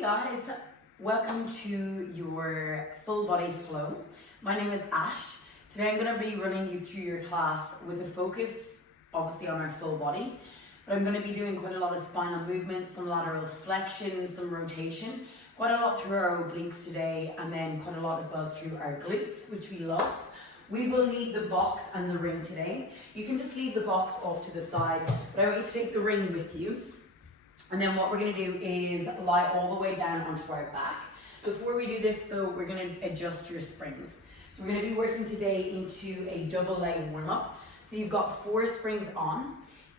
Hey guys, welcome to your full body flow. My name is Ash. Today I'm going to be running you through your class with a focus obviously on our full body, but I'm going to be doing quite a lot of spinal movements, some lateral flexion, some rotation, quite a lot through our obliques today, and then quite a lot as well through our glutes, which we love. We will need the box and the ring today. You can just leave the box off to the side, but I want you to take the ring with you. And then what we're going to do is lie all the way down onto our back. Before we do this though, we're going to adjust your springs. So we're going to be working today into a double leg warm up. So you've got 4 springs on.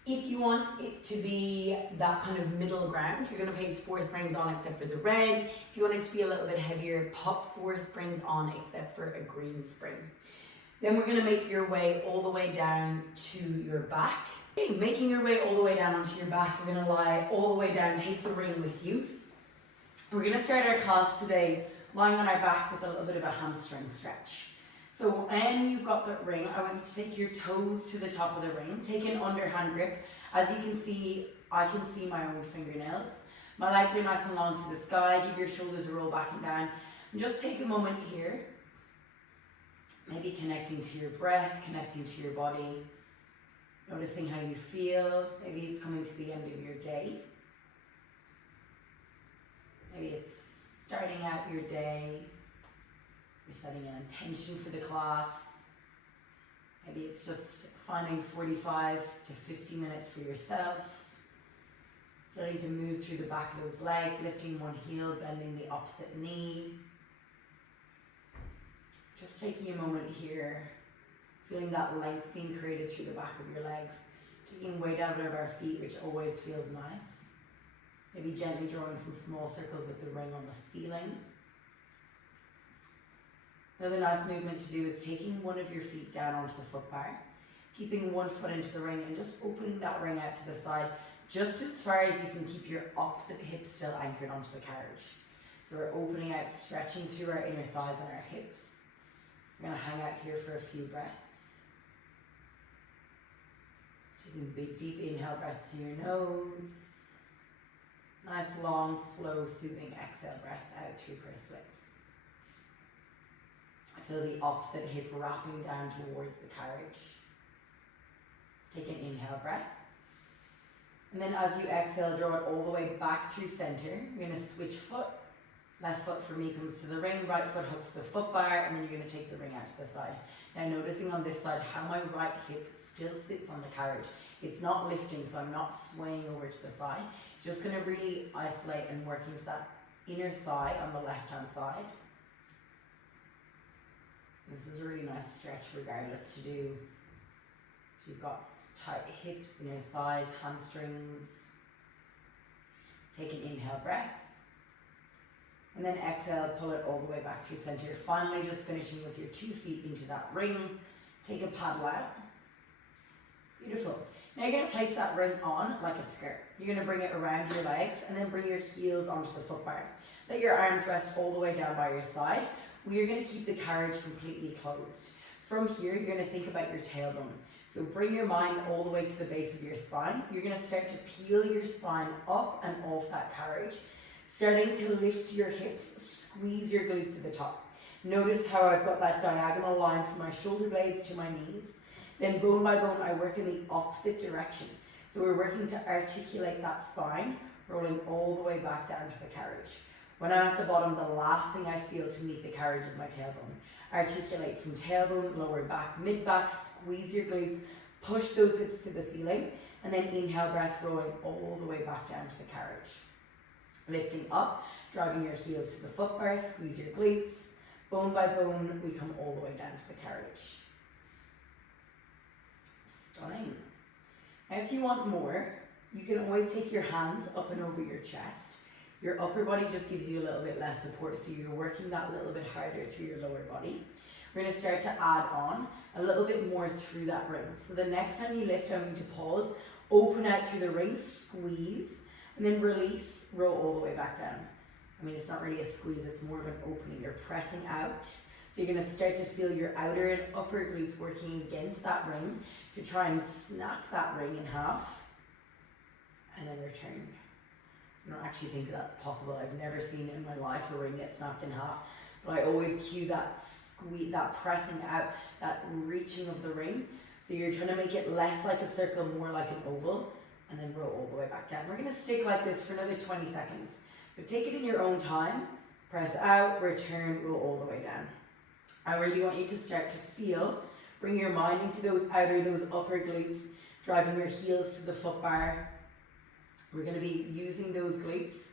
If you want it to be that kind of middle ground, you're going to place 4 springs on except for the red. If you want it to be a little bit heavier, pop 4 springs on except for a green spring. Then we're going to make your way all the way down to your back. Okay, making your way all the way down onto your back, we're going to lie all the way down, take the ring with you. We're going to start our class today lying on our back with a little bit of a hamstring stretch. So when you've got the ring, I want you to take your toes to the top of the ring, take an underhand grip. As you can see, I can see my own fingernails. My legs are nice and long to the sky, give your shoulders a roll back and down. And just take a moment here, maybe connecting to your breath, connecting to your body. Noticing how you feel. Maybe it's coming to the end of your day. Maybe it's starting out your day. You're setting an intention for the class. Maybe it's just finding 45 to 50 minutes for yourself. Starting to move through the back of those legs, lifting one heel, bending the opposite knee. Just taking a moment here. Feeling that length being created through the back of your legs. Taking weight out of our feet, which always feels nice. Maybe gently drawing some small circles with the ring on the ceiling. Another nice movement to do is taking one of your feet down onto the foot bar. Keeping one foot into the ring and just opening that ring out to the side. Just as far as you can keep your opposite hip still anchored onto the carriage. So we're opening out, stretching through our inner thighs and our hips. We're going to hang out here for a few breaths. Taking big, deep inhale breaths to your nose. Nice, long, slow, soothing exhale breaths out through pursed lips. Feel the opposite hip wrapping down towards the carriage. Take an inhale breath. And then as you exhale, draw it all the way back through center. You're going to switch foot. Left foot for me comes to the ring, right foot hooks the foot bar, and then you're going to take the ring out to the side. Now noticing on this side how my right hip still sits on the carriage. It's not lifting, so I'm not swaying over to the side. Just going to really isolate and work into that inner thigh on the left hand side. This is a really nice stretch regardless to do. If you've got tight hips, inner thighs, hamstrings. Take an inhale breath. And then exhale, pull it all the way back through center. Finally, just finishing with your 2 feet into that ring. Take a paddle out. Beautiful. Now you're going to place that ring on like a skirt. You're going to bring it around your legs and then bring your heels onto the foot bar. Let your arms rest all the way down by your side. We are going to keep the carriage completely closed. From here, you're going to think about your tailbone. So bring your mind all the way to the base of your spine. You're going to start to peel your spine up and off that carriage. Starting to lift your hips, squeeze your glutes to the top. Notice how I've got that diagonal line from my shoulder blades to my knees. Then bone by bone, I work in the opposite direction. So we're working to articulate that spine, rolling all the way back down to the carriage. When I'm at the bottom, the last thing I feel to meet the carriage is my tailbone. Articulate from tailbone, lower back, mid back, squeeze your glutes, push those hips to the ceiling, and then inhale breath, rolling all the way back down to the carriage. Lifting up, driving your heels to the foot bar, squeeze your glutes. Bone by bone, we come all the way down to the carriage. Stunning. Now if you want more, you can always take your hands up and over your chest. Your upper body just gives you a little bit less support, so you're working that little bit harder through your lower body. We're going to start to add on a little bit more through that ring. So the next time you lift, I'm going to pause, open out through the ring, squeeze, and then release, roll all the way back down. I mean, it's not really a squeeze, it's more of an opening. You're pressing out. So you're going to start to feel your outer and upper glutes working against that ring to try and snap that ring in half. And then return. I don't actually think that's possible. I've never seen in my life a ring get snapped in half, but I always cue that squeeze, that pressing out, that reaching of the ring. So you're trying to make it less like a circle, more like an oval, and then roll all the way back down. We're going to stick like this for another 20 seconds. So take it in your own time, press out, return, roll all the way down. I really want you to start to feel, bring your mind into those upper glutes, driving your heels to the foot bar. We're going to be using those glutes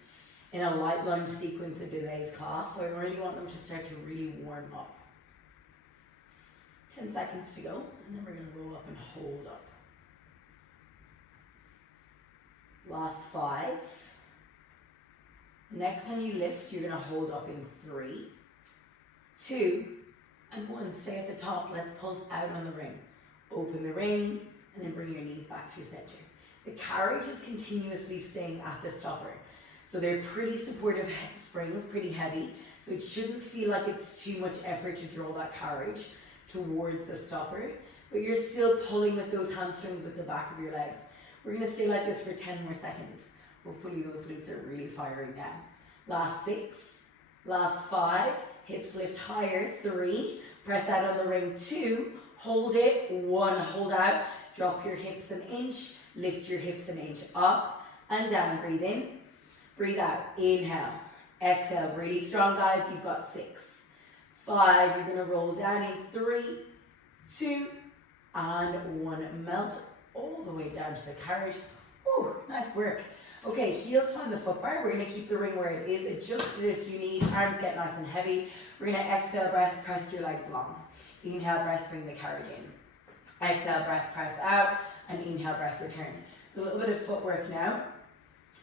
in a light lunge sequence of today's class, so I really want them to start to really warm up. 10 seconds to go, and then we're going to roll up and hold up. Last 5. Next time you lift, you're going to hold up in 3, 2, and 1. Stay at the top. Let's pulse out on the ring. Open the ring, and then bring your knees back through center. The carriage is continuously staying at the stopper. So they're pretty supportive springs, pretty heavy. So it shouldn't feel like it's too much effort to draw that carriage towards the stopper. But you're still pulling with those hamstrings with the back of your legs. We're going to stay like this for 10 more seconds. Hopefully those glutes are really firing now. Last 6. Last 5. Hips lift higher. 3. Press out on the ring. 2. Hold it. 1. Hold out. Drop your hips an inch. Lift your hips an inch up and down. Breathe in. Breathe out. Inhale. Exhale. Really strong, guys. You've got 6. 5. You're going to roll down in 3, 2, and 1. Melt all the way down to the carriage. Ooh, nice work. Okay, heels find the foot bar. We're going to keep the ring where it is. Adjust it if you need. Arms get nice and heavy. We're going to exhale breath, press your legs long. Inhale breath, bring the carriage in. Exhale breath, press out. And inhale breath, return. So a little bit of footwork now.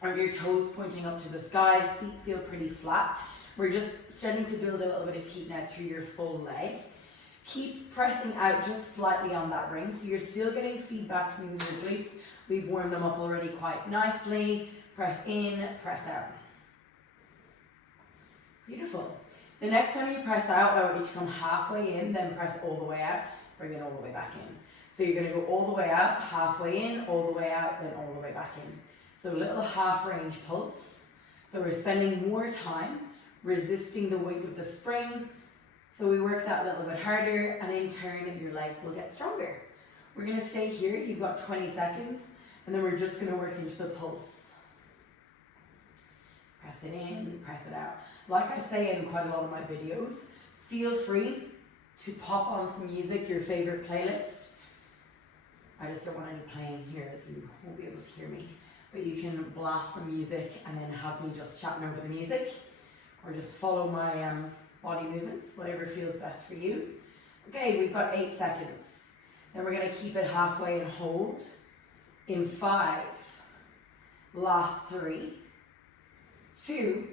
On your toes pointing up to the sky. Feet feel pretty flat. We're just starting to build a little bit of heat now through your full leg. Keep pressing out just slightly on that ring. So you're still getting feedback from your glutes. We've warmed them up already quite nicely. Press in, press out. Beautiful. The next time you press out, I want you to come halfway in, then press all the way out. Bring it all the way back in. So you're going to go all the way out, halfway in, all the way out, then all the way back in. So a little half range pulse. So we're spending more time resisting the weight of the spring. So we work that a little bit harder, and in turn your legs will get stronger. We're going to stay here. You've got 20 seconds, and then we're just going to work into the pulse. Press it in, press it out. Like I say in quite a lot of my videos, feel free to pop on some music, your favorite playlist. I just don't want any playing here, as you won't be able to hear me. But you can blast some music and then have me just chatting over the music, or just follow my body movements, whatever feels best for you. Okay, we've got 8 seconds. Then we're going to keep it halfway and hold. In 5, last 3, 2,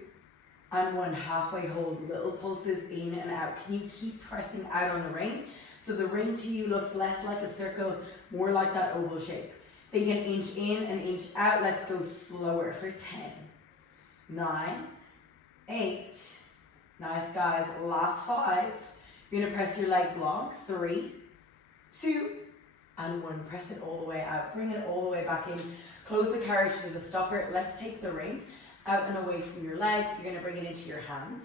and 1. Halfway hold. Little pulses in and out. Can you keep pressing out on the ring? So the ring to you looks less like a circle, more like that oval shape. Think an inch in, an inch out. Let's go slower for 10, 9, 8. Nice, guys. Last 5. You're going to press your legs long. 3, 2, and 1. Press it all the way out. Bring it all the way back in. Close the carriage to the stopper. Let's take the ring out and away from your legs. You're going to bring it into your hands.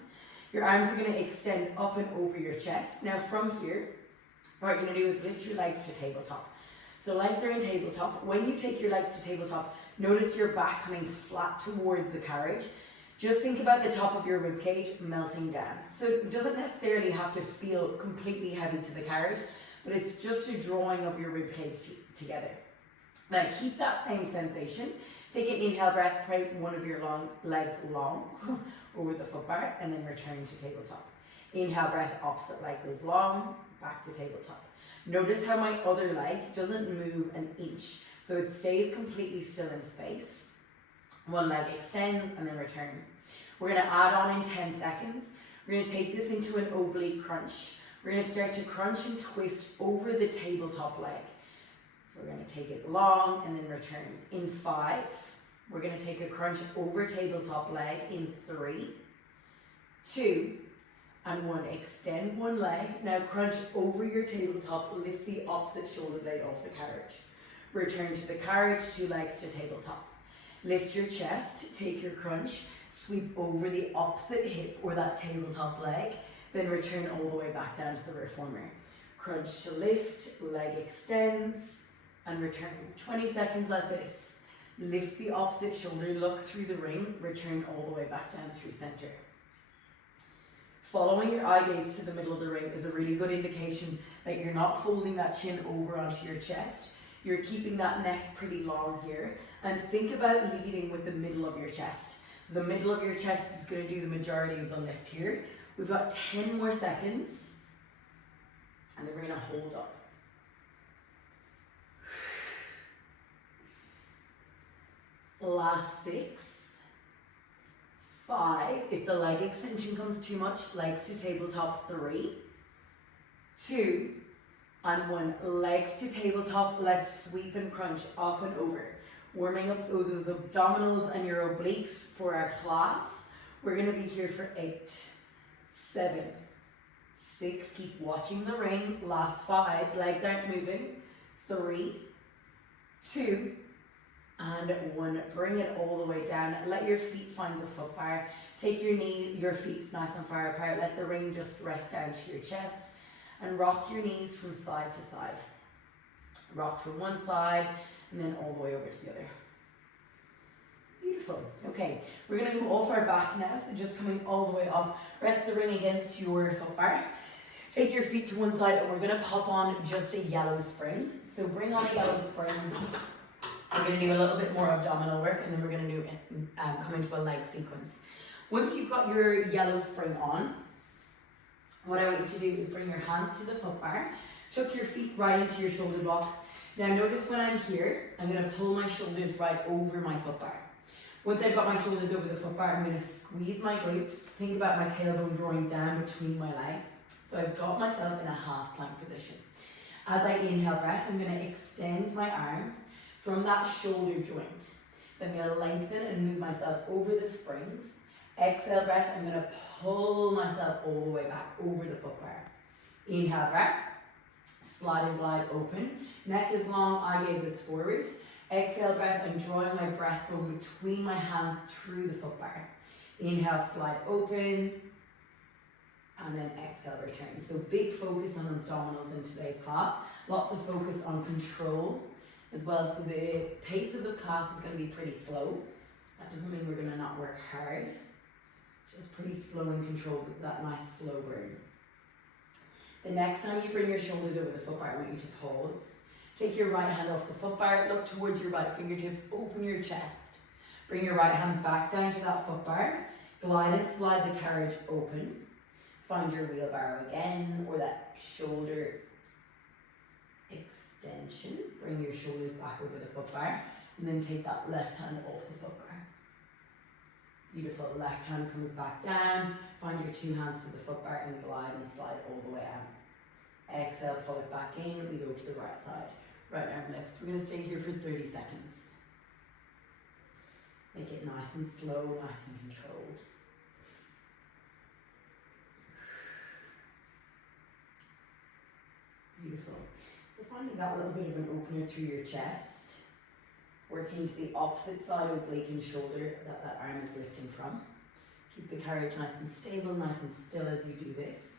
Your arms are going to extend up and over your chest. Now from here, what you're going to do is lift your legs to tabletop. So legs are in tabletop. When you take your legs to tabletop, notice your back coming flat towards the carriage. Just think about the top of your ribcage melting down. So it doesn't necessarily have to feel completely heavy to the carriage, but it's just a drawing of your ribcage together. Now keep that same sensation. Take an inhale breath, put one of your legs long over the foot bar, and then return to tabletop. Inhale breath, opposite leg goes long, back to tabletop. Notice how my other leg doesn't move an inch, so it stays completely still in space. One leg extends and then return. We're going to add on in 10 seconds. We're going to take this into an oblique crunch. We're going to start to crunch and twist over the tabletop leg. So we're going to take it long and then return. In 5, we're going to take a crunch over tabletop leg. In 3, 2, and 1. Extend one leg. Now crunch over your tabletop. Lift the opposite shoulder blade off the carriage. Return to the carriage, 2 legs to tabletop. Lift your chest, take your crunch, sweep over the opposite hip or that tabletop leg, then return all the way back down to the reformer. Crunch to lift, leg extends, and return. 20 seconds like this. Lift the opposite shoulder, look through the ring, return all the way back down through center. Following your eye gaze to the middle of the ring is a really good indication that you're not folding that chin over onto your chest. You're keeping that neck pretty long here. And think about leading with the middle of your chest. So the middle of your chest is going to do the majority of the lift here. We've got 10 more seconds. And then we're going to hold up. Last 6, 5. If the leg extension comes too much, legs to tabletop. 3, 2, and 1. Legs to tabletop. Let's sweep and crunch up and over. Warming up those abdominals and your obliques for our class. We're going to be here for 8, 7, 6. Keep watching the ring. Last 5. Legs aren't moving. 3, 2, and 1. Bring it all the way down. Let your feet find the foot bar. Take your feet nice and far apart. Let the ring just rest down to your chest. And rock your knees from side to side. Rock from one side and then all the way over to the other. Beautiful. Okay, we're going to go off our back now. So just coming all the way up. Rest the ring against your foot bar. Take your feet to one side and we're going to pop on just a yellow spring. So bring on a yellow spring. We're going to do a little bit more abdominal work and then we're going to do come into a leg sequence. Once you've got your yellow spring on, what I want you to do is bring your hands to the foot bar, tuck your feet right into your shoulder blocks. Now notice when I'm here, I'm going to pull my shoulders right over my foot bar. Once I've got my shoulders over the foot bar, I'm going to squeeze my glutes. Think about my tailbone drawing down between my legs. So I've got myself in a half plank position. As I inhale breath, I'm going to extend my arms from that shoulder joint. So I'm going to lengthen and move myself over the springs. Exhale breath, I'm going to pull myself all the way back over the foot bar. Inhale breath, slide and glide open. Neck is long, eye gaze is forward. Exhale breath, I'm drawing my breastbone between my hands through the foot bar. Inhale, slide open. And then exhale, return. So big focus on abdominals in today's class. Lots of focus on control as well. So the pace of the class is going to be pretty slow. That doesn't mean we're going to not work hard. Just pretty slow and controlled with that nice slow burn. The next time you bring your shoulders over the foot bar, I want you to pause. Take your right hand off the foot bar, look towards your right fingertips, open your chest. Bring your right hand back down to that foot bar. Glide and slide the carriage open. Find your wheelbarrow again, or that shoulder extension. Bring your shoulders back over the foot bar, and then take that left hand off the foot bar. Beautiful. Left hand comes back down. Find your 2 hands to the foot bar and glide and slide all the way out. Exhale, pull it back in. We go to the right side. Right arm lifts. We're going to stay here for 30 seconds. Make it nice and slow, nice and controlled. Beautiful. So finding that little bit of an opener through your chest. Working to the opposite side oblique and shoulder that arm is lifting from. Keep the carriage nice and stable, nice and still as you do this.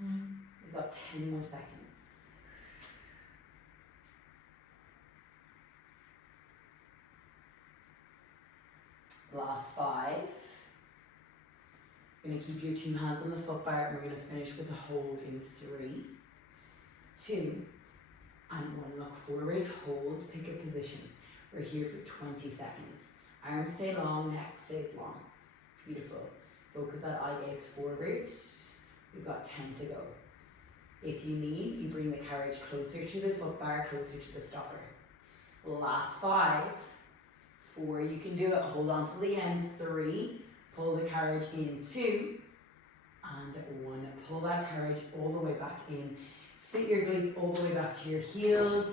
We've got 10 more seconds. Last 5. You're going to keep your 2 hands on the foot bar and we're going to finish with a hold in 3, 2, and 1. Look forward, hold, pick a position. We're here for 20 seconds. Arms stay long, neck stays long. Beautiful. Focus that eye gaze forward. We've got 10 to go. If you need, you bring the carriage closer to the foot bar, closer to the stopper. Last 5, 4, you can do it. Hold on till the end. 3, pull the carriage in. 2, and 1. Pull that carriage all the way back in. Sit your glutes all the way back to your heels.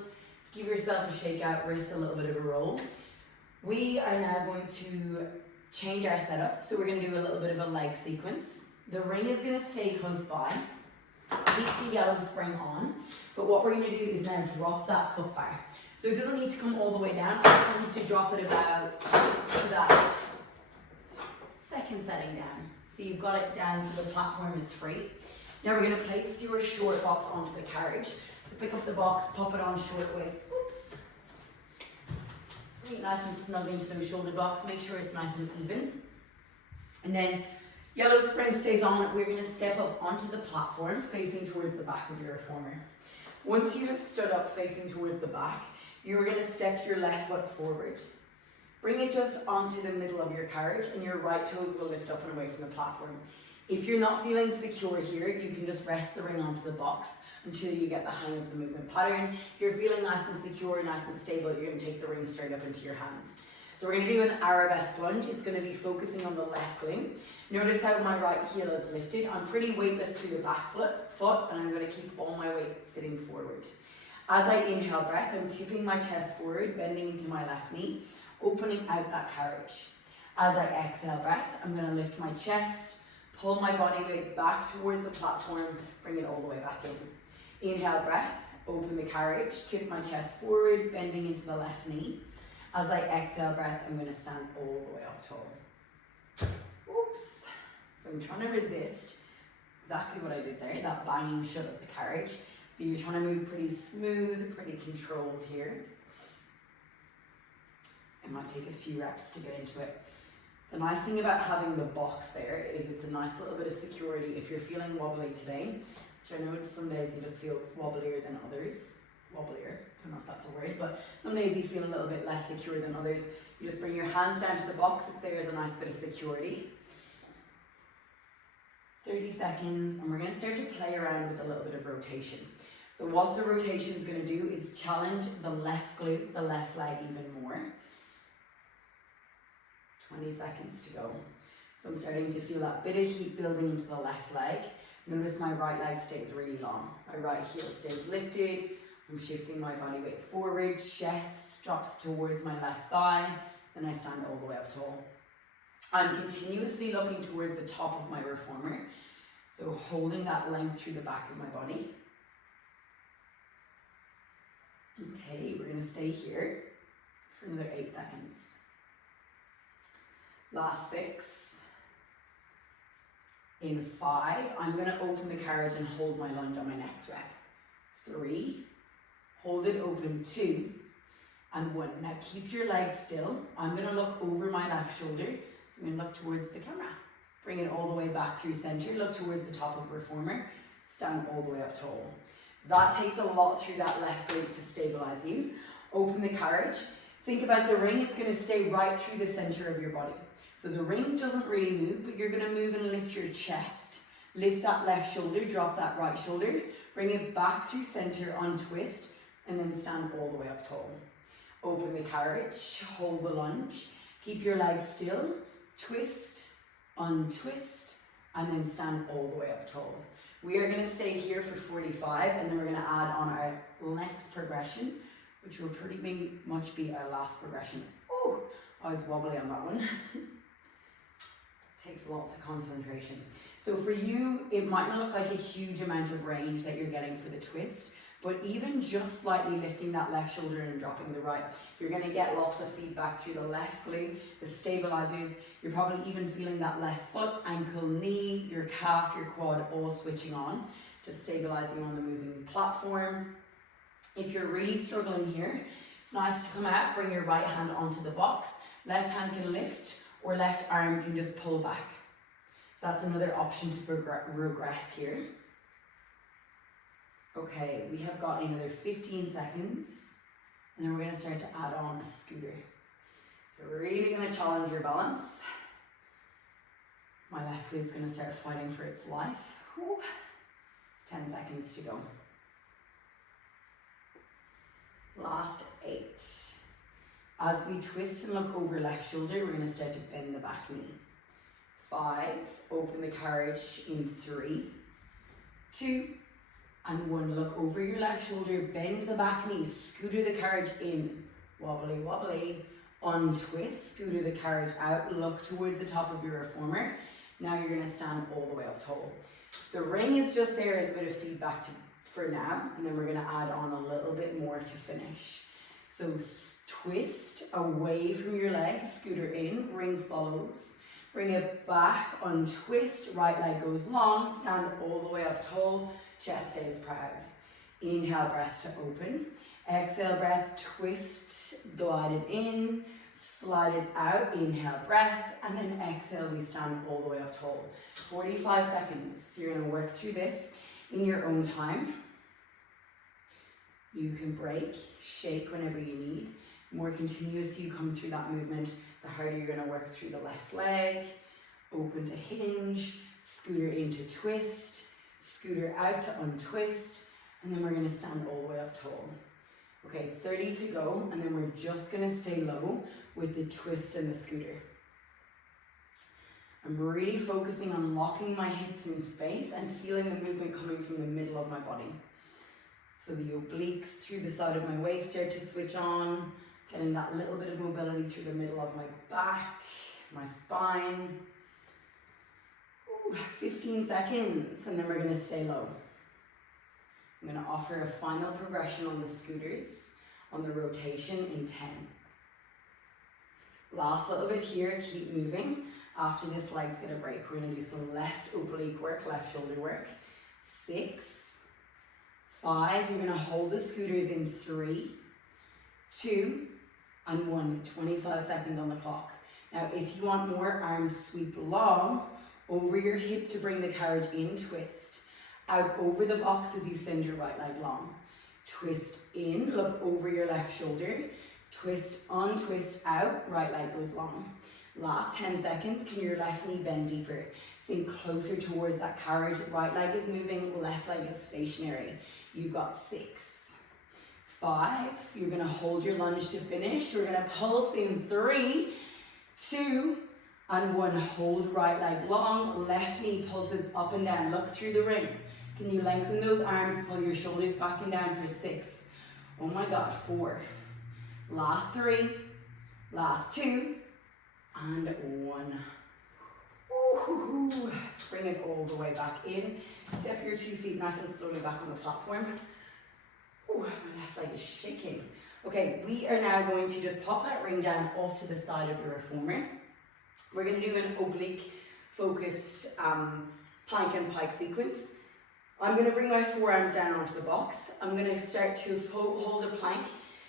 Give yourself a shake out, wrist a little bit of a roll. We are now going to change our setup. So we're going to do a little bit of a leg sequence. The ring is going to stay close by. Keep the yellow spring on. But what we're going to do is now drop that foot bar. So it doesn't need to come all the way down, I just want you to drop it about to that second setting down. So you've got it down so the platform is free. Now we're going to place your short box onto the carriage. So pick up the box, pop it on short waist. Oops. Really nice and snug into those shoulder blocks. Make sure it's nice and even. And then yellow spring stays on. We're going to step up onto the platform facing towards the back of your reformer. Once you have stood up facing towards the back, you're going to step your left foot forward. Bring it just onto the middle of your carriage and your right toes will lift up and away from the platform. If you're not feeling secure here, you can just rest the ring onto the box until you get the hang of the movement pattern. If you're feeling nice and secure, nice and stable, you're going to take the ring straight up into your hands. So we're going to do an arabesque lunge. It's going to be focusing on the left glute. Notice how my right heel is lifted. I'm pretty weightless through the back foot and I'm going to keep all my weight sitting forward. As I inhale breath, I'm tipping my chest forward, bending into my left knee, opening out that carriage. As I exhale breath, I'm going to lift my chest, pull my body weight back towards the platform, bring it all the way back in. Inhale breath, open the carriage, tip my chest forward, bending into the left knee. As I exhale breath, I'm going to stand all the way up tall. Oops. So I'm trying to resist exactly what I did there, that banging shut of the carriage. So you're trying to move pretty smooth, pretty controlled here. It might take a few reps to get into it. The nice thing about having the box there is it's a nice little bit of security. If you're feeling wobbly today, which I know some days you just feel wobblier than others, wobblier, I don't know if that's a word, but some days you feel a little bit less secure than others. You just bring your hands down to the box, it's there as a nice bit of security. 30 seconds, and we're going to start to play around with a little bit of rotation. So what the rotation is going to do is challenge the left glute, the left leg even more. 20 seconds to go. So I'm starting to feel that bit of heat building into the left leg. Notice my right leg stays really long. My right heel stays lifted. I'm shifting my body weight forward. Chest drops towards my left thigh. Then I stand all the way up tall. I'm continuously looking towards the top of my reformer. So holding that length through the back of my body. Okay, we're going to stay here for another 8 seconds. Last 6. In 5, I'm going to open the carriage and hold my lunge on my next rep. 3, hold it open, 2, and 1. Now keep your legs still. I'm going to look over my left shoulder. So I'm going to look towards the camera. Bring it all the way back through center. Look towards the top of reformer. Stand all the way up tall. That takes a lot through that left glute to stabilize you. Open the carriage. Think about the ring. It's going to stay right through the center of your body. So the ring doesn't really move, but you're going to move and lift your chest. Lift that left shoulder, drop that right shoulder. Bring it back through center, untwist, and then stand all the way up tall. Open the carriage, hold the lunge. Keep your legs still. Twist, untwist, and then stand all the way up tall. We are going to stay here for 45, and then we're going to add on our next progression, which will pretty much be our last progression. Oh, I was wobbly on that one. Takes lots of concentration. So for you, it might not look like a huge amount of range that you're getting for the twist, but even just slightly lifting that left shoulder and dropping the right, you're going to get lots of feedback through the left glute, the stabilizers. You're probably even feeling that left foot, ankle, knee, your calf, your quad, all switching on, just stabilizing on the moving platform. If you're really struggling here, it's nice to come out, bring your right hand onto the box. Left hand can lift, or left arm can just pull back. So that's another option to regress here. Okay, we have got another 15 seconds, and then we're going to start to add on a scooter. So we're really going to challenge your balance. My left glute's going to start fighting for its life. Whew. 10 seconds to go. Last 8. As we twist and look over left shoulder, we're going to start to bend the back knee. 5, open the carriage in 3, 2, and 1. Look over your left shoulder, bend the back knee, scooter the carriage in, wobbly, wobbly, untwist, scooter the carriage out, look towards the top of your reformer. Now you're going to stand all the way up tall. The ring is just there as a bit of feedback for now, and then we're going to add on a little bit more to finish. So twist away from your leg, scooter in, ring follows. Bring it back, untwist, right leg goes long, stand all the way up tall, chest stays proud. Inhale, breath to open. Exhale, breath, twist, glide it in, slide it out, inhale, breath, and then exhale, we stand all the way up tall. 45 seconds. You're going to work through this in your own time. You can break, shake whenever you need. The more continuous you come through that movement, the harder you're going to work through the left leg. Open to hinge, scooter into twist, scooter out to untwist, and then we're going to stand all the way up tall. Okay, 30 to go, and then we're just going to stay low with the twist and the scooter. I'm really focusing on locking my hips in space and feeling the movement coming from the middle of my body. So the obliques through the side of my waist start to switch on, getting that little bit of mobility through the middle of my back, my spine. Ooh, 15 seconds, and then we're going to stay low. I'm going to offer a final progression on the scooters, on the rotation in 10. Last little bit here, keep moving. After this, legs get a break. We're going to do some left oblique work, left shoulder work. 6, 5, you're going to hold the scooters in 3, 2, and 1. 25 seconds on the clock. Now, if you want more, arms sweep long, over your hip to bring the carriage in, twist. Out over the box as you send your right leg long. Twist in, look over your left shoulder. Twist, untwist out, right leg goes long. Last 10 seconds, can your left knee bend deeper? Sink closer towards that carriage. Right leg is moving, left leg is stationary. You've got 6, 5, you're going to hold your lunge to finish. We're going to pulse in 3, 2, and 1. Hold right leg long, left knee pulses up and down. Look through the ring. Can you lengthen those arms, pull your shoulders back and down for 6. Oh my God, 4. Last 3, last 2, and 1. Ooh, bring it all the way back in. Step your 2 feet nice and slowly back on the platform. Ooh, my left leg is shaking. Okay, we are now going to just pop that ring down off to the side of your reformer. We're going to do an oblique focused plank and pike sequence. I'm going to bring my forearms down onto the box. I'm going to start to hold a plank.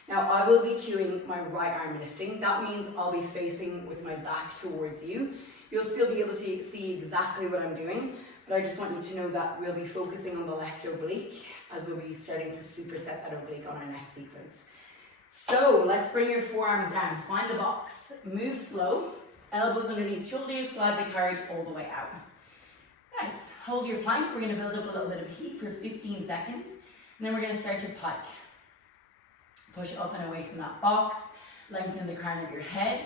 Now I will be cueing my right arm lifting. That means I'll be facing with my back towards you. You'll still be able to see exactly what I'm doing, but I just want you to know that we'll be focusing on the left oblique as we'll be starting to superset that oblique on our next sequence. So let's bring your forearms down. Find the box. Move slow. Elbows underneath shoulders. Glide the carriage all the way out. Nice. Hold your plank. We're going to build up a little bit of heat for 15 seconds. And then we're going to start to pike. Push up and away from that box. Lengthen the crown of your head.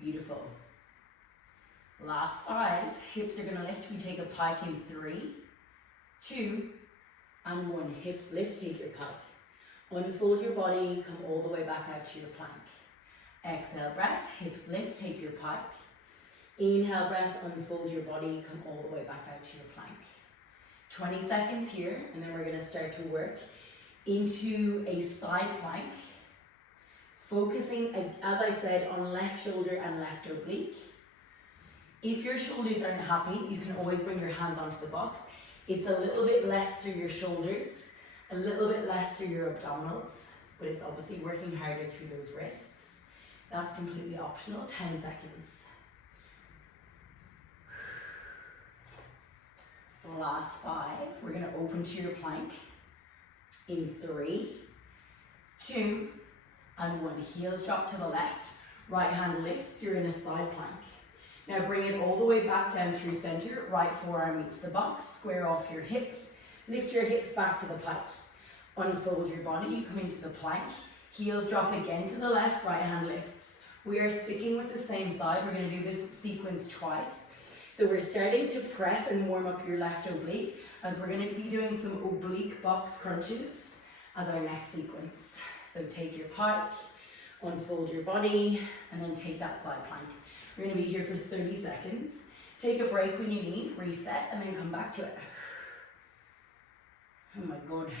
Beautiful. Last 5. Hips are going to lift. We take a pike in 3, 2, and 1. Hips lift. Take your pike. Unfold your body. Come all the way back out to your plank. Exhale, breath. Hips lift. Take your pike. Inhale, breath, unfold your body, come all the way back out to your plank. 20 seconds here, and then we're going to start to work into a side plank, focusing, as I said, on left shoulder and left oblique. If your shoulders aren't happy, you can always bring your hands onto the box. It's a little bit less through your shoulders, a little bit less through your abdominals, but it's obviously working harder through those wrists. That's completely optional. 10 seconds. The last 5, we're going to open to your plank in 3, 2, and 1. Heels drop to the left, right hand lifts, you're in a side plank. Now bring it all the way back down through center, right forearm meets the box, square off your hips, lift your hips back to the pike. Unfold your body, you come into the plank, heels drop again to the left, right hand lifts. We are sticking with the same side, we're going to do this sequence twice. So we're starting to prep and warm up your left oblique as we're going to be doing some oblique box crunches as our next sequence. So take your pike, unfold your body, and then take that side plank. We're going to be here for 30 seconds. Take a break when you need, reset, and then come back to it. Oh my God.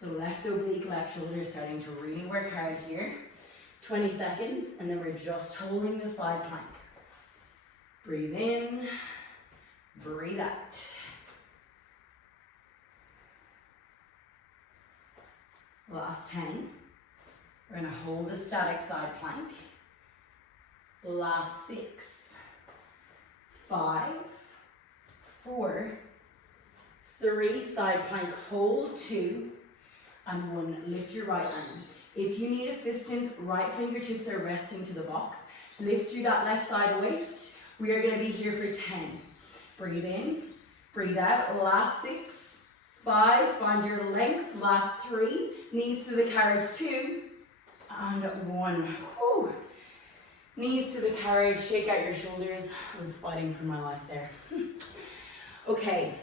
So left oblique, left shoulder starting to really work hard here. 20 seconds, and then we're just holding the side plank. Breathe in, breathe out. Last 10. We're going to hold a static side plank. Last 6, 5, 4, 3, side plank, hold 2, and 1. Lift your right arm. If you need assistance, right fingertips are resting to the box. Lift through that left side waist. We are going to be here for 10. Breathe in, breathe out. Last 6, 5, find your length. Last 3, knees to the carriage, 2, and 1. Whew. Knees to the carriage, shake out your shoulders. I was fighting for my life there. Okay,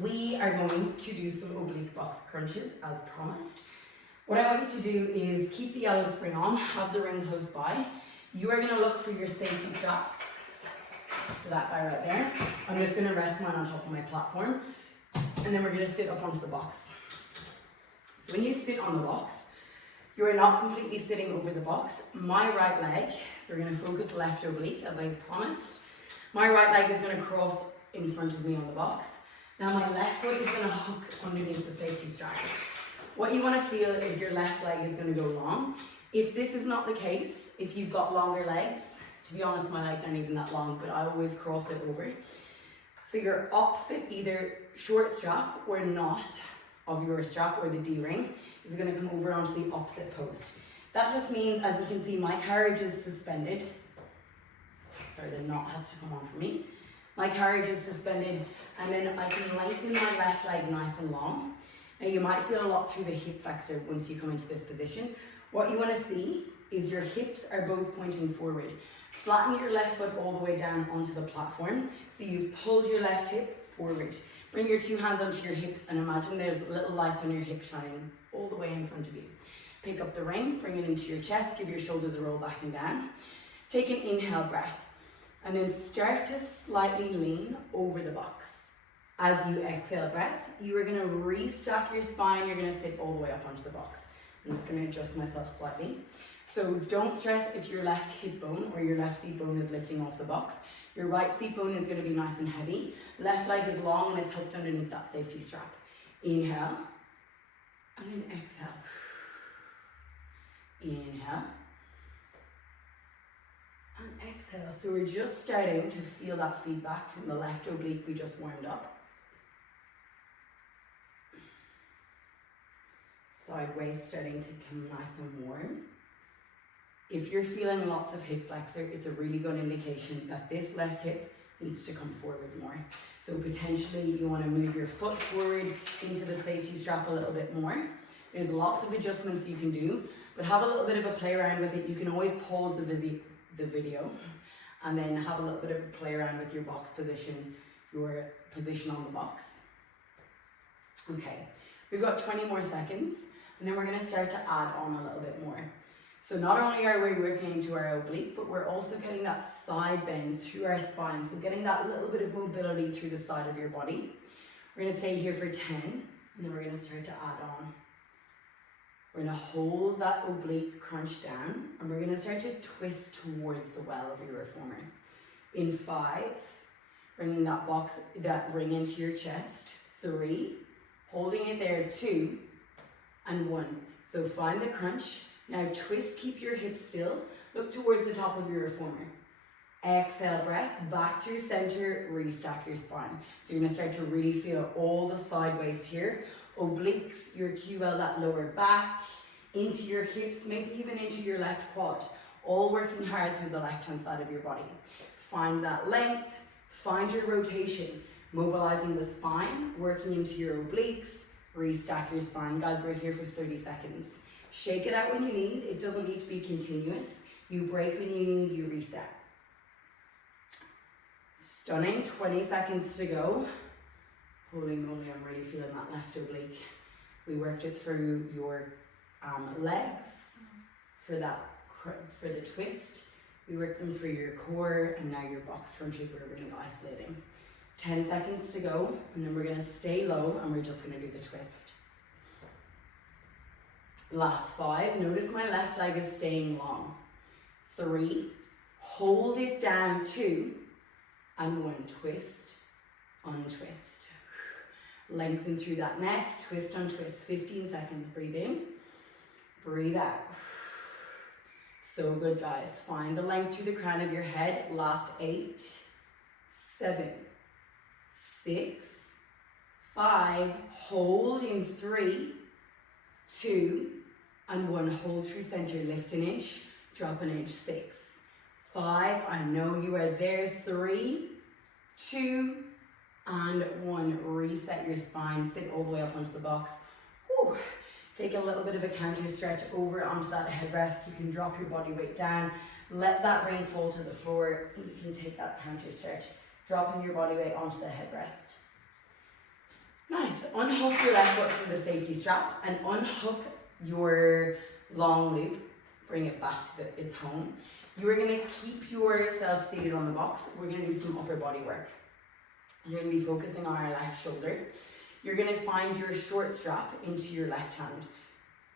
we are going to do some oblique box crunches as promised. What I want you to do is keep the yellow spring on, have the ring close by. You are going to look for your safety strap. So that guy right there. I'm just going to rest mine on top of my platform, and then we're going to sit up onto the box. So when you sit on the box, you are not completely sitting over the box. My right leg, so we're going to focus left oblique as I promised. My right leg is going to cross in front of me on the box. Now my left foot is going to hook underneath the safety strap. What you want to feel is your left leg is going to go long. If this is not the case, if you've got longer legs, to be honest, my legs aren't even that long, but I always cross it over. So your opposite, either short strap or not of your strap or the D-ring, is going to come over onto the opposite post. That just means, as you can see, my carriage is suspended. Sorry, the knot has to come on for me. My carriage is suspended, and then I can lengthen my left leg nice and long. Now you might feel a lot through the hip flexor once you come into this position. What you want to see is your hips are both pointing forward. Flatten your left foot all the way down onto the platform. So you've pulled your left hip forward. Bring your 2 hands onto your hips and imagine there's little lights on your hip shining all the way in front of you. Pick up the ring, bring it into your chest, give your shoulders a roll back and down. Take an inhale breath, and then start to slightly lean over the box. As you exhale breath, you are going to restack your spine. You're going to sit all the way up onto the box. I'm just going to adjust myself slightly. So don't stress if your left hip bone or your left seat bone is lifting off the box. Your right seat bone is going to be nice and heavy. Left leg is long and it's hooked underneath that safety strap. Inhale, and then exhale. Inhale, and exhale. So we're just starting to feel that feedback from the left oblique we just warmed up. Side waist starting to come nice and warm. If you're feeling lots of hip flexor, it's a really good indication that this left hip needs to come forward more. So potentially you want to move your foot forward into the safety strap a little bit more. There's lots of adjustments you can do, but have a little bit of a play around with it. You can always pause the video and then have a little bit of a play around with your box position, your position on the box. Okay, we've got 20 more seconds, and then we're going to start to add on a little bit more. So not only are we working into our oblique, but we're also getting that side bend through our spine. So getting that little bit of mobility through the side of your body. We're going to stay here for 10, and then we're going to start to add on. We're going to hold that oblique crunch down, and we're going to start to twist towards the well of your reformer. In 5, bringing that ring into your chest. 3, holding it there. 2, and 1. So find the crunch. Now twist, keep your hips still. Look towards the top of your reformer. Exhale breath, back through center, restack your spine. So you're going to start to really feel all the side waist here. Obliques, your QL, that lower back, into your hips, maybe even into your left quad. All working hard through the left-hand side of your body. Find that length, find your rotation. Mobilizing the spine, working into your obliques, restack your spine. Guys, we're here for 30 seconds. Shake it out when you need. It doesn't need to be continuous. You break when you need, you reset. Stunning, 20 seconds to go. Holy moly, I'm really feeling that left oblique. We worked it through your legs for the twist. We worked them through your core, and now your box crunches were really isolating. 10 seconds to go, and then we're going to stay low, and we're just going to do the twist. Last 5, notice my left leg is staying long. 3, hold it down, 2, and 1, twist, untwist. Lengthen through that neck, twist, untwist, 15 seconds, breathe in, breathe out. So good, guys. Find the length through the crown of your head. Last 8, 7, 6, 5, hold in 3, 2, and 1, hold through center, lift an inch, drop an inch, 6, 5, I know you are there, 3, 2, and 1, reset your spine, sit all the way up onto the box. Whew. Take a little bit of a counter stretch over onto that headrest. You can drop your body weight down, let that ring fall to the floor. You can take that counter stretch, dropping your body weight onto the headrest. Nice, unhook your left foot from the safety strap and unhook your long loop, bring it back to its home. You are going to keep yourself seated on the box. We're going to do some upper body work. You're going to be focusing on our left shoulder. You're going to find your short strap into your left hand.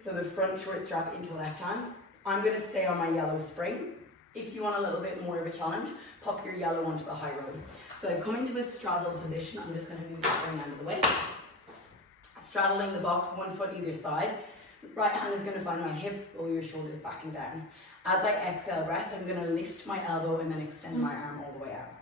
So the front short strap into left hand. I'm going to stay on my yellow spring. If you want a little bit more of a challenge, pop your yellow onto the high road. So I've come into a straddle position. I'm just going to move the spring out of the way. Straddling the box, 1 foot either side. Right hand is going to find my hip, roll your shoulders back and down. As I exhale breath, I'm going to lift my elbow and then extend my arm all the way out.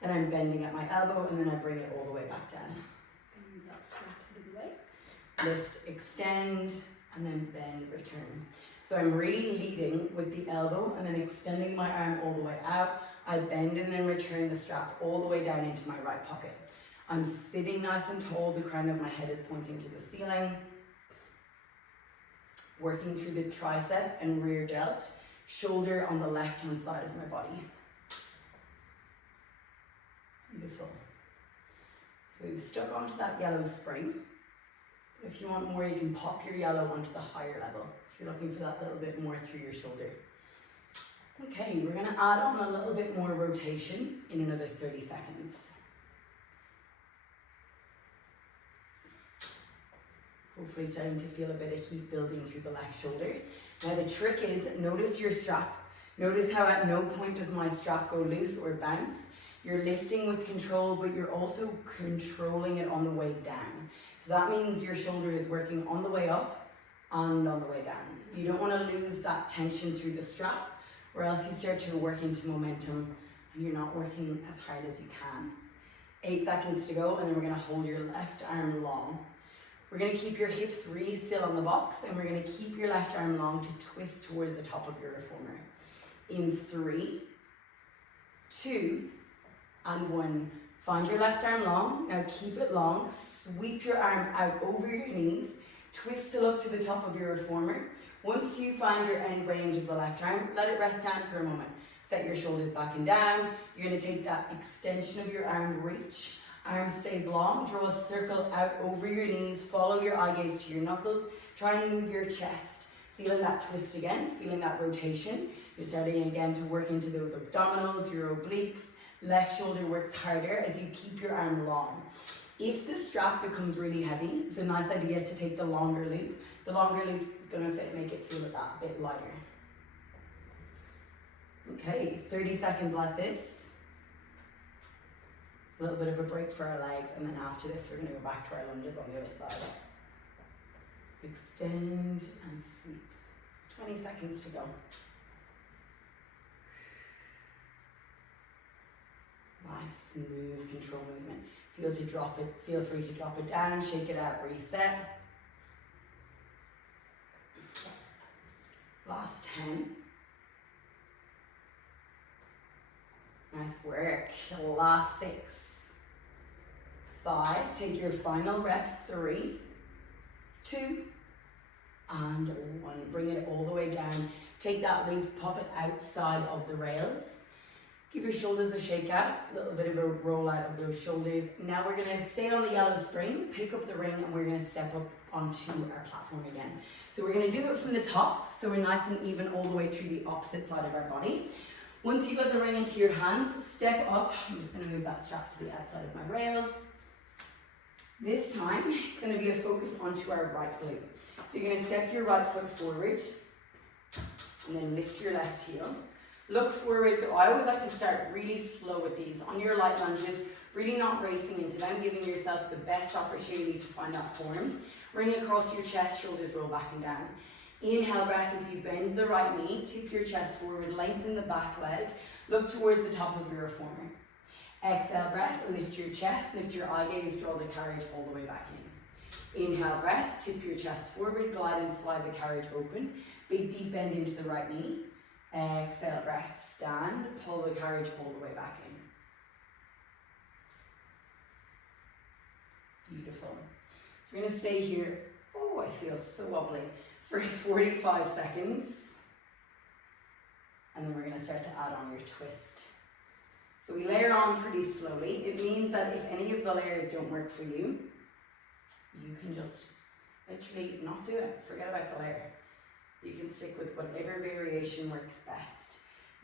Then I'm bending at my elbow and then I bring it all the way back down. Just going to move that strap out of the way. Lift, extend, and then bend, return. So I'm really leading with the elbow and then extending my arm all the way out. I bend and then return the strap all the way down into my right pocket. I'm sitting nice and tall, the crown of my head is pointing to the ceiling. Working through the tricep and rear delt, shoulder on the left hand side of my body. Beautiful. So we've stuck onto that yellow spring. If you want more, you can pop your yellow onto the higher level. If you're looking for that little bit more through your shoulder. Okay, we're going to add on a little bit more rotation in another 30 seconds. Hopefully starting to feel a bit of heat building through the left shoulder. Now the trick is, notice your strap. Notice how at no point does my strap go loose or bounce. You're lifting with control, but you're also controlling it on the way down. So that means your shoulder is working on the way up and on the way down. You don't want to lose that tension through the strap, or else you start to work into momentum and you're not working as hard as you can. 8 seconds to go, and then we're going to hold your left arm long. We're going to keep your hips really still on the box, and we're going to keep your left arm long to twist towards the top of your reformer. In 3, 2, and 1. Find your left arm long. Now keep it long. Sweep your arm out over your knees. Twist to look to the top of your reformer. Once you find your end range of the left arm, let it rest down for a moment. Set your shoulders back and down. You're going to take that extension of your arm, reach. Arm stays long, draw a circle out over your knees, follow your eye gaze to your knuckles, try and move your chest. Feeling that twist again, feeling that rotation. You're starting again to work into those abdominals, your obliques. Left shoulder works harder as you keep your arm long. If the strap becomes really heavy, it's a nice idea to take the longer loop. The longer loop is going to make it feel that bit lighter. Okay, 30 seconds like this. A little bit of a break for our legs, and then after this we're going to go back to our lunges on the other side. Extend and sweep. 20 seconds to go. Nice, smooth control movement. Feel free to drop it down, shake it out, reset. Last 10. Nice work. Last 6. 5. Take your final rep. 3, 2, and 1. Bring it all the way down. Take that loop, pop it outside of the rails. Give your shoulders a shake out, a little bit of a roll out of those shoulders. Now we're going to stay on the yellow spring, pick up the ring, and we're going to step up onto our platform again. So we're going to do it from the top, so we're nice and even all the way through the opposite side of our body. Once you've got the ring into your hands, step up. I'm just going to move that strap to the outside of my rail. This time, it's going to be a focus onto our right glute. So you're going to step your right foot forward and then lift your left heel. Look forward. So I always like to start really slow with these. On your light lunges, really not racing into them, giving yourself the best opportunity to find that form. Bring it across your chest, shoulders roll back and down. Inhale breath as you bend the right knee, tip your chest forward, lengthen the back leg, look towards the top of your reformer. Exhale breath, lift your chest, lift your eye gaze, draw the carriage all the way back in. Inhale breath, tip your chest forward, glide and slide the carriage open. Big deep bend into the right knee. Exhale breath, stand, pull the carriage all the way back in. Beautiful. So we're going to stay here, oh I feel so wobbly, for 45 seconds. And then we're going to start to add on your twist. So we layer on pretty slowly. It means that if any of the layers don't work for you, you can just literally not do it. Forget about the layer. You can stick with whatever variation works best.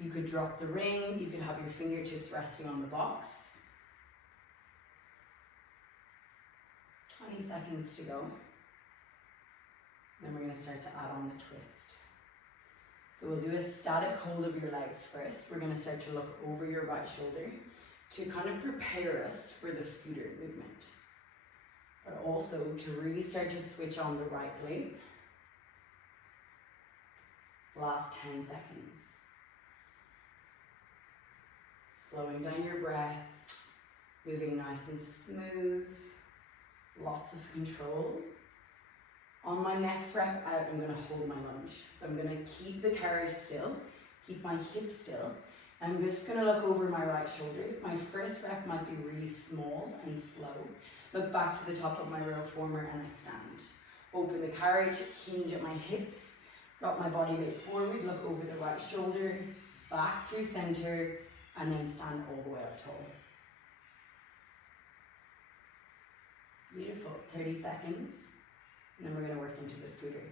You could drop the ring, you could have your fingertips resting on the box. 20 seconds to go. Then we're going to start to add on the twist. So we'll do a static hold of your legs first. We're going to start to look over your right shoulder to kind of prepare us for the scooter movement. But also to really start to switch on the right glute. Last 10 seconds. Slowing down your breath, moving nice and smooth, lots of control. On my next rep out, I'm going to hold my lunge. So I'm going to keep the carriage still, keep my hips still, and I'm just going to look over my right shoulder. My first rep might be really small and slow. Look back to the top of my reformer and I stand. Open the carriage, hinge at my hips, drop my body weight forward, look over the right shoulder, back through center, and then stand all the way up tall. Beautiful, 30 seconds. And then we're going to work into the scooter.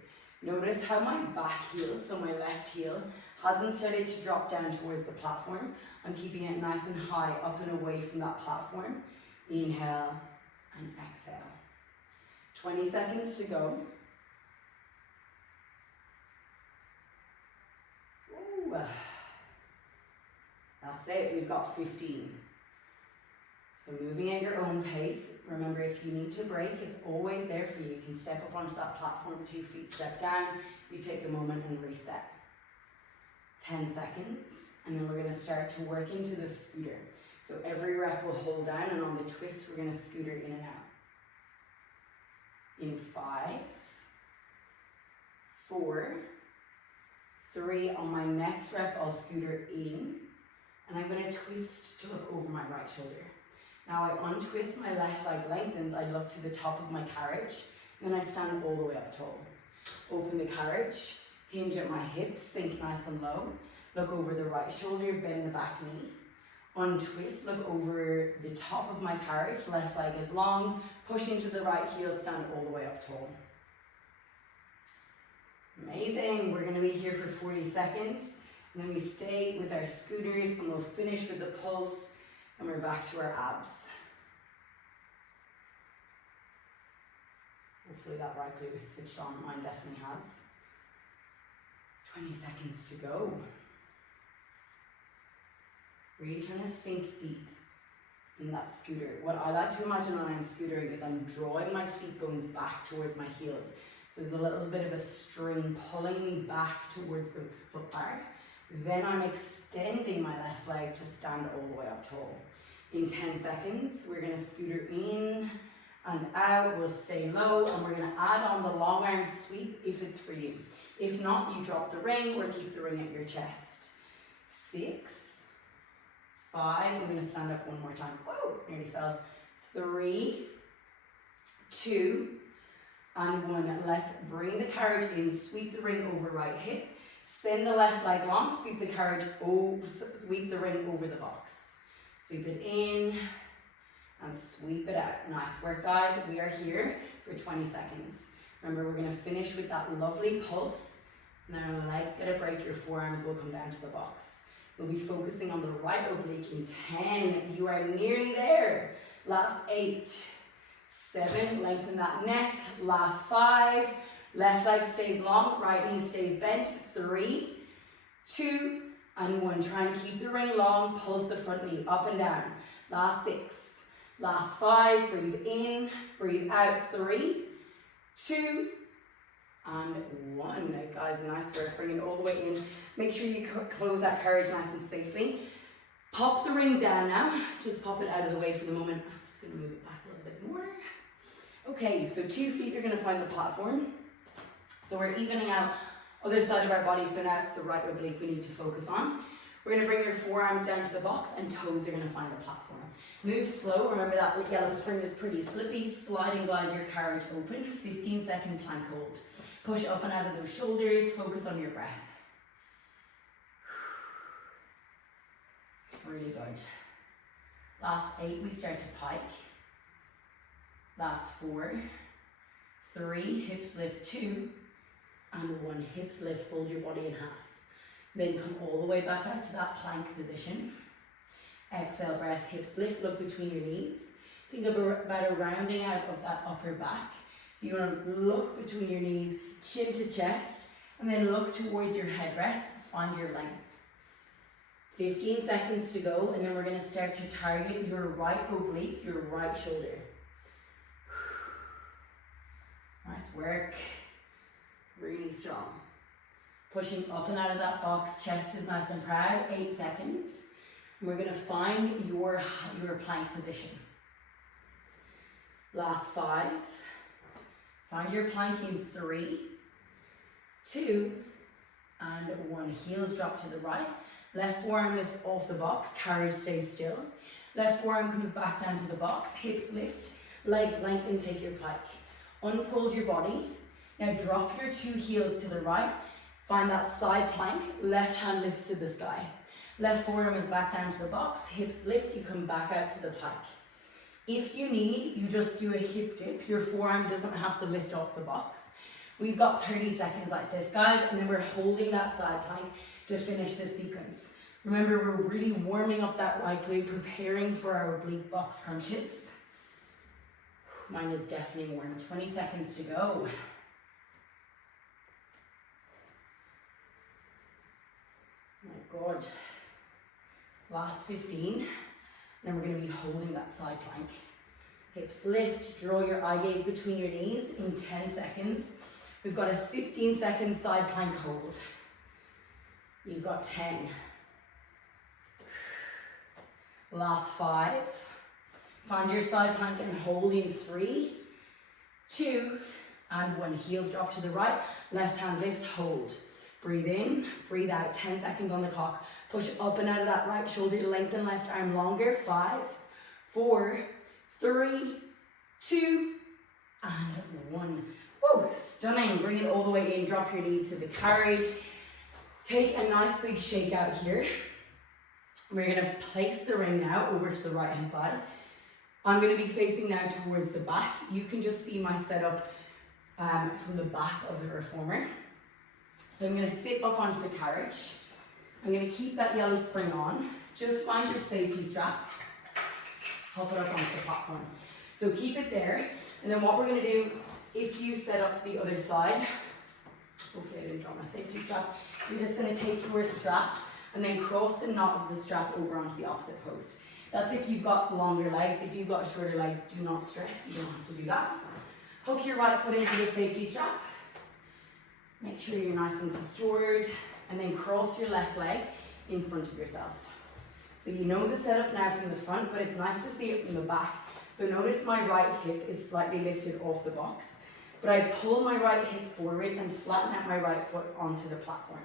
Notice how my back heel, so my left heel, hasn't started to drop down towards the platform. I'm keeping it nice and high, up and away from that platform. Inhale and exhale. 20 seconds to go. Ooh. That's it, we've got 15. So moving at your own pace. Remember, if you need to break, it's always there for you. You can step up onto that platform, 2 feet, step down. You take a moment and reset. 10 seconds, and then we're going to start to work into the scooter. So every rep will hold down, and on the twist, we're going to scooter in and out. In 5, 4, 3. On my next rep, I'll scooter in, and I'm going to twist to look over my right shoulder. Now I untwist, my left leg lengthens, I look to the top of my carriage, then I stand all the way up tall. Open the carriage, hinge at my hips, sink nice and low, look over the right shoulder, bend the back knee. Untwist, look over the top of my carriage, left leg is long, push into the right heel, stand all the way up tall. Amazing, we're going to be here for 40 seconds, and then we stay with our scooters, and we'll finish with the pulse. And we're back to our abs. Hopefully that right glute is switched on. Mine definitely has. 20 seconds to go. Really trying to sink deep in that scooter. What I like to imagine when I'm scootering is I'm drawing my seat bones back towards my heels. So there's a little bit of a string pulling me back towards the foot bar. Then I'm extending my left leg to stand all the way up tall. In 10 seconds, we're going to scooter in and out. We'll stay low, and we're going to add on the long arm sweep if it's for you. If not, you drop the ring or keep the ring at your chest. 6, 5, I'm going to stand up one more time. Whoa, nearly fell. 3, 2, and 1. Let's bring the carriage in, sweep the ring over right hip. Send the left leg long, sweep the carriage over, sweep the ring over the box. Sweep it in and sweep it out. Nice work, guys. We are here for 20 seconds. Remember, we're going to finish with that lovely pulse. Now, when the legs get a break, your forearms will come down to the box. We'll be focusing on the right oblique in 10. You are nearly there. Last 8, 7, lengthen that neck. Last 5, left leg stays long, right knee stays bent. 3, 2, and 1. Try and keep the ring long, pulse the front knee up and down. Last 6, last 5, breathe in, breathe out. 3, 2, and 1. Now guys, nice work, bring it all the way in. Make sure you close that carriage nice and safely. Pop the ring down now, just pop it out of the way for the moment. I'm just going to move it back a little bit more. Okay, so 2 feet, you're going to find the platform. So we're evening out other side of our body, so now it's the right oblique we need to focus on. We're going to bring your forearms down to the box and toes are going to find the platform. Move slow, remember that yellow spring is pretty slippy. Slide and glide your carriage open, 15-second plank hold. Push up and out of those shoulders, focus on your breath. Really good. Last 8, we start to pike. Last 4, 3, hips lift 2, and 1, hips lift, fold your body in half. Then come all the way back out to that plank position. Exhale, breath, hips lift, look between your knees. Think about a rounding out of that upper back. So you want to look between your knees, chin to chest, and then look towards your headrest, find your length. 15 seconds to go, and then we're going to start to target your right oblique, your right shoulder. Nice work. Really strong. Pushing up and out of that box, chest is nice and proud. 8 seconds. And we're going to find your plank position. Last 5. Find your plank in 3, 2, and 1. Heels drop to the right. Left forearm lifts off the box, carriage stays still. Left forearm comes back down to the box, hips lift, legs lengthen, take your pike. Unfold your body. Now drop your 2 heels to the right. Find that side plank, left hand lifts to the sky. Left forearm is back down to the box, hips lift, you come back out to the pike. If you need, you just do a hip dip. Your forearm doesn't have to lift off the box. We've got 30 seconds like this, guys, and then we're holding that side plank to finish this sequence. Remember, we're really warming up that right glute, preparing for our oblique box crunches. Mine is definitely warm. 20 seconds to go. My God. Last 15. Then we're going to be holding that side plank. Hips lift, draw your eye gaze between your knees in 10 seconds. We've got a 15-second side plank hold. You've got 10. Last 5. Find your side plank and hold in 3, 2, and 1. Heels drop to the right. Left hand lifts, hold. Breathe in, breathe out. 10 seconds on the clock. Push up and out of that right shoulder to lengthen left arm longer. 5, 4, 3, 2, and 1. Whoa, stunning. Bring it all the way in. Drop your knees to the carriage. Take a nice big shake out here. We're going to place the ring now over to the right hand side. I'm going to be facing now towards the back. You can just see my setup from the back of the reformer. So I'm going to sit up onto the carriage. I'm going to keep that yellow spring on. Just find your safety strap. Hop it up onto the platform. So keep it there. And then what we're going to do, if you set up the other side, hopefully I didn't drop my safety strap, you're just going to take your strap and then cross the knot of the strap over onto the opposite post. That's if you've got longer legs. If you've got shorter legs, do not stress. You don't have to do that. Hook your right foot into the safety strap. Make sure you're nice and secured. And then cross your left leg in front of yourself. So you know the setup now from the front, but it's nice to see it from the back. So notice my right hip is slightly lifted off the box. But I pull my right hip forward and flatten out my right foot onto the platform.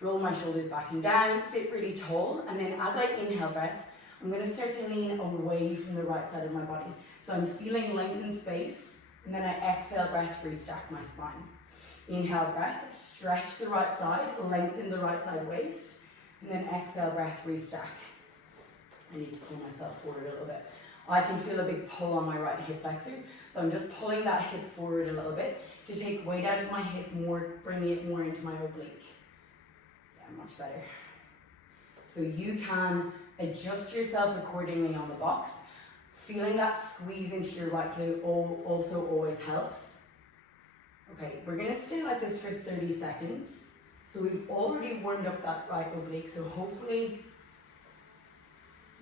Roll my shoulders back and down, sit really tall, and then as I inhale breath, I'm going to start to lean away from the right side of my body. So I'm feeling lengthened space, and then I exhale breath, restack my spine. Inhale breath, stretch the right side, lengthen the right side waist, and then exhale breath, restack. I need to pull myself forward a little bit. I can feel a big pull on my right hip flexor, so I'm just pulling that hip forward a little bit to take weight out of my hip more, bringing it more into my oblique. Yeah, much better. So you can adjust yourself accordingly on the box. Feeling that squeeze into your right glute also always helps. Okay, we're gonna stay like this for 30 seconds. So we've already warmed up that right oblique, so hopefully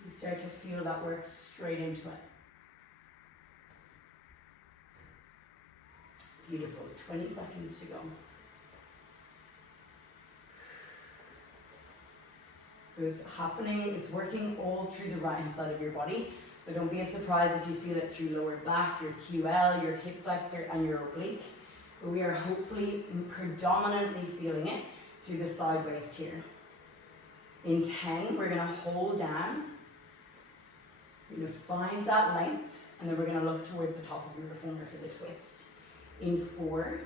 you start to feel that work straight into it. Beautiful, 20 seconds to go. So it's happening, it's working all through the right hand side of your body. So don't be surprised if you feel it through lower back, your QL, your hip flexor and your oblique. But we are hopefully predominantly feeling it through the side waist here. In 10, we're gonna hold down. We're gonna find that length, and then we're gonna look towards the top of your reformer for the twist. In 4,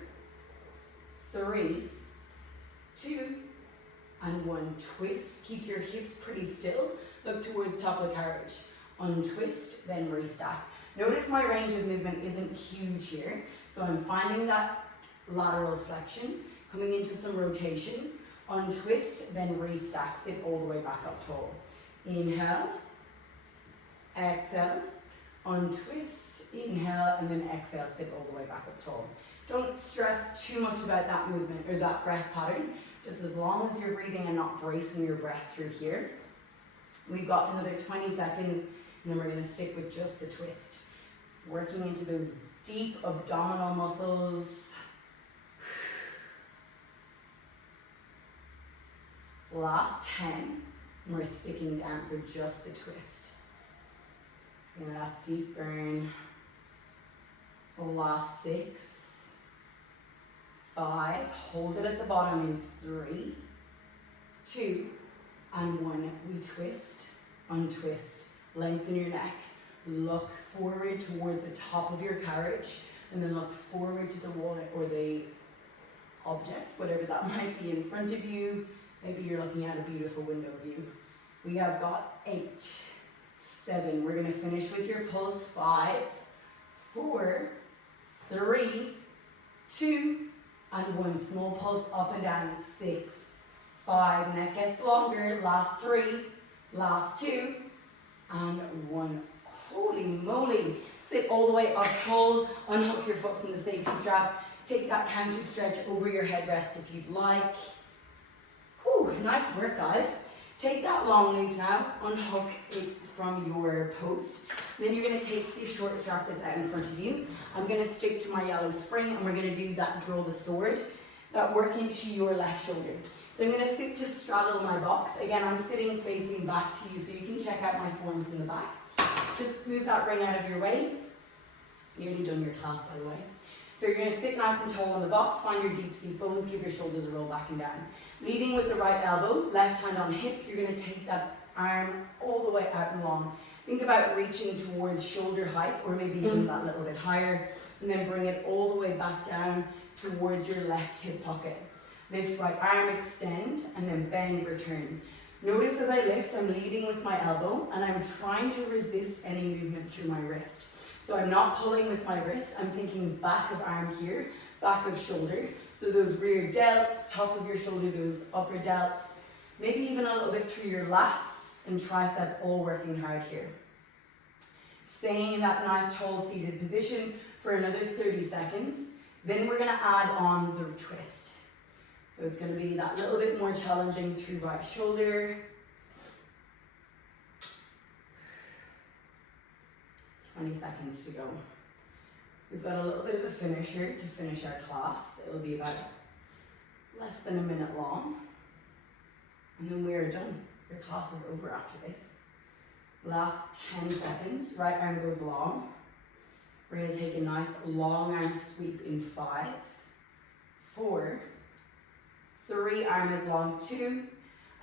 3, 2, and 1. Twist, keep your hips pretty still. Look towards the top of the carriage. Untwist, then restack. Notice my range of movement isn't huge here. So I'm finding that lateral flexion, coming into some rotation. Untwist, then restack. Sit all the way back up tall. Inhale, exhale, untwist, inhale, and then exhale, sit all the way back up tall. Don't stress too much about that movement or that breath pattern. Just as long as you're breathing and not bracing your breath through here. We've got another 20 seconds, and then we're going to stick with just the twist. Working into those deep abdominal muscles. Last 10, and we're sticking down for just the twist. And that deep burn. Last 6, 5, hold it at the bottom in 3, 2, and 1. We twist, untwist, lengthen your neck, look forward toward the top of your carriage, and then look forward to the wall or the object, whatever that might be in front of you. Maybe you're looking at a beautiful window view. We have got 8, 7. We're going to finish with your pulse. 5, 4, 3, 2, and 1. Small pulse up and down. 6, 5. Neck gets longer. Last 3, last 2, and 1. Holy moly. Sit all the way up tall. Unhook your foot from the safety strap. Take that counter stretch over your headrest if you'd like. Whew, nice work, guys. Take that long loop now, unhook it from your post. Then you're going to take the short strap that's out in front of you. I'm going to stick to my yellow spring, and we're going to do that draw the sword, that work into your left shoulder. So I'm going to sit to straddle my box. Again, I'm sitting facing back to you, so you can check out my form from the back. Just move that ring out of your way. Nearly done your class, by the way. So you're going to sit nice and tall on the box, find your deep seat bones, give your shoulders a roll back and down. Leading with the right elbow, left hand on hip, you're going to take that arm all the way out and long. Think about reaching towards shoulder height, or maybe even that little bit higher, and then bring it all the way back down towards your left hip pocket. Lift right arm, extend, and then bend, return. Notice as I lift, I'm leading with my elbow, and I'm trying to resist any movement through my wrist. So I'm not pulling with my wrist, I'm thinking back of arm here, back of shoulder. So those rear delts, top of your shoulder, those upper delts, maybe even a little bit through your lats and tricep, all working hard here. Staying in that nice tall seated position for another 30 seconds. Then we're gonna add on the twist. So it's gonna be that little bit more challenging through right shoulder. 20 seconds to go. We've got a little bit of a finisher to finish our class. It'll be about less than a minute long. And then we are done. Your class is over after this. Last 10 seconds, right arm goes long. We're going to take a nice long arm sweep in 5, 4, 3, arm is long, 2,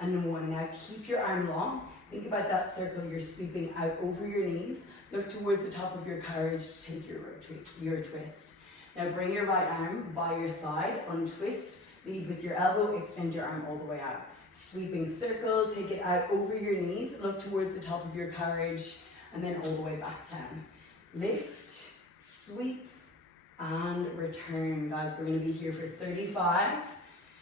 and 1. Now keep your arm long. Think about that circle you're sweeping out over your knees. Look towards the top of your carriage to take your twist. Now bring your right arm by your side, untwist, lead with your elbow, extend your arm all the way out. Sweeping circle, take it out over your knees, look towards the top of your carriage, and then all the way back down. Lift, sweep, and return. Guys, we're going to be here for 35.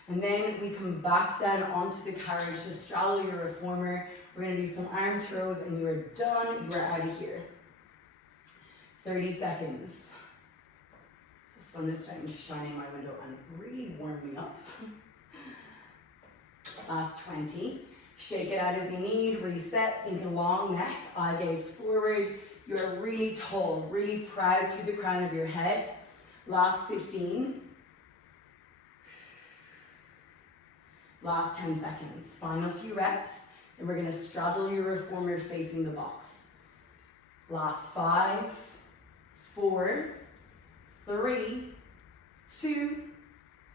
And then we come back down onto the carriage to straddle your reformer. We're going to do some arm throws, and you are done. You are out of here. 30 seconds. The sun is starting to shine in my window and really warm me up. Last 20. Shake it out as you need, reset, think a long neck, eye gaze forward. You're really tall, really proud through the crown of your head. Last 15. Last 10 seconds. Final few reps. Then we're gonna straddle your reformer facing the box. Last 5, 4, 3, 2,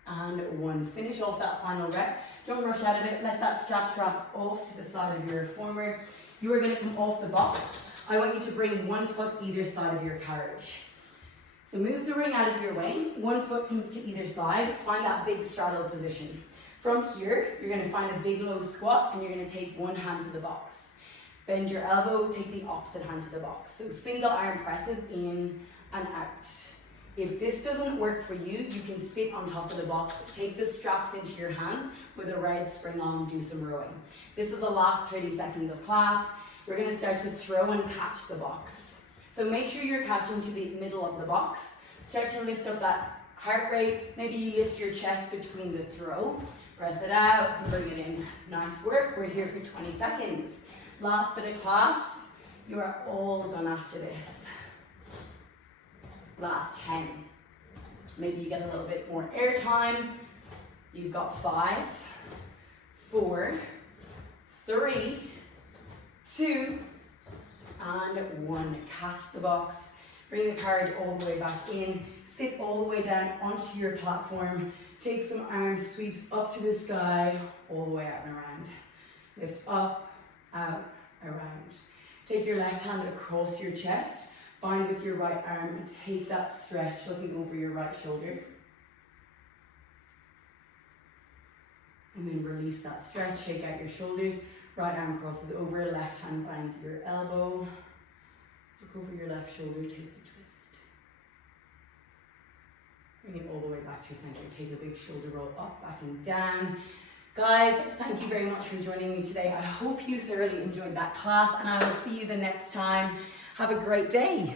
and 1. Finish off that final rep. Don't rush out of it. Let that strap drop off to the side of your reformer. You are going to come off the box. I want you to bring one foot either side of your carriage. So move the ring out of your way. One foot comes to either side. Find that big straddle position. From here, you're going to find a big low squat and you're going to take one hand to the box. Bend your elbow, take the opposite hand to the box. So single arm presses in and out. If this doesn't work for you, you can sit on top of the box, take the straps into your hands with a red spring on, do some rowing. This is the last 30 seconds of class. We're going to start to throw and catch the box. So make sure you're catching to the middle of the box. Start to lift up that heart rate. Maybe you lift your chest between the throw. Press it out, bring it in. Nice work. We're here for 20 seconds. Last bit of class. You are all done after this. Last 10. Maybe you get a little bit more air time. You've got 5, 4, 3, 2, and 1. Catch the box. Bring the carriage all the way back in. Sit all the way down onto your platform. Take some arm sweeps up to the sky, all the way out and around. Lift up, out, around. Take your left hand across your chest. Bind with your right arm and take that stretch, looking over your right shoulder. And then release that stretch, shake out your shoulders. Right arm crosses over, left hand binds your elbow. Look over your left shoulder, take the twist. Bring it all the way back through center. Take a big shoulder roll up, back and down. Guys, thank you very much for joining me today. I hope you thoroughly enjoyed that class and I will see you the next time. Have a great day.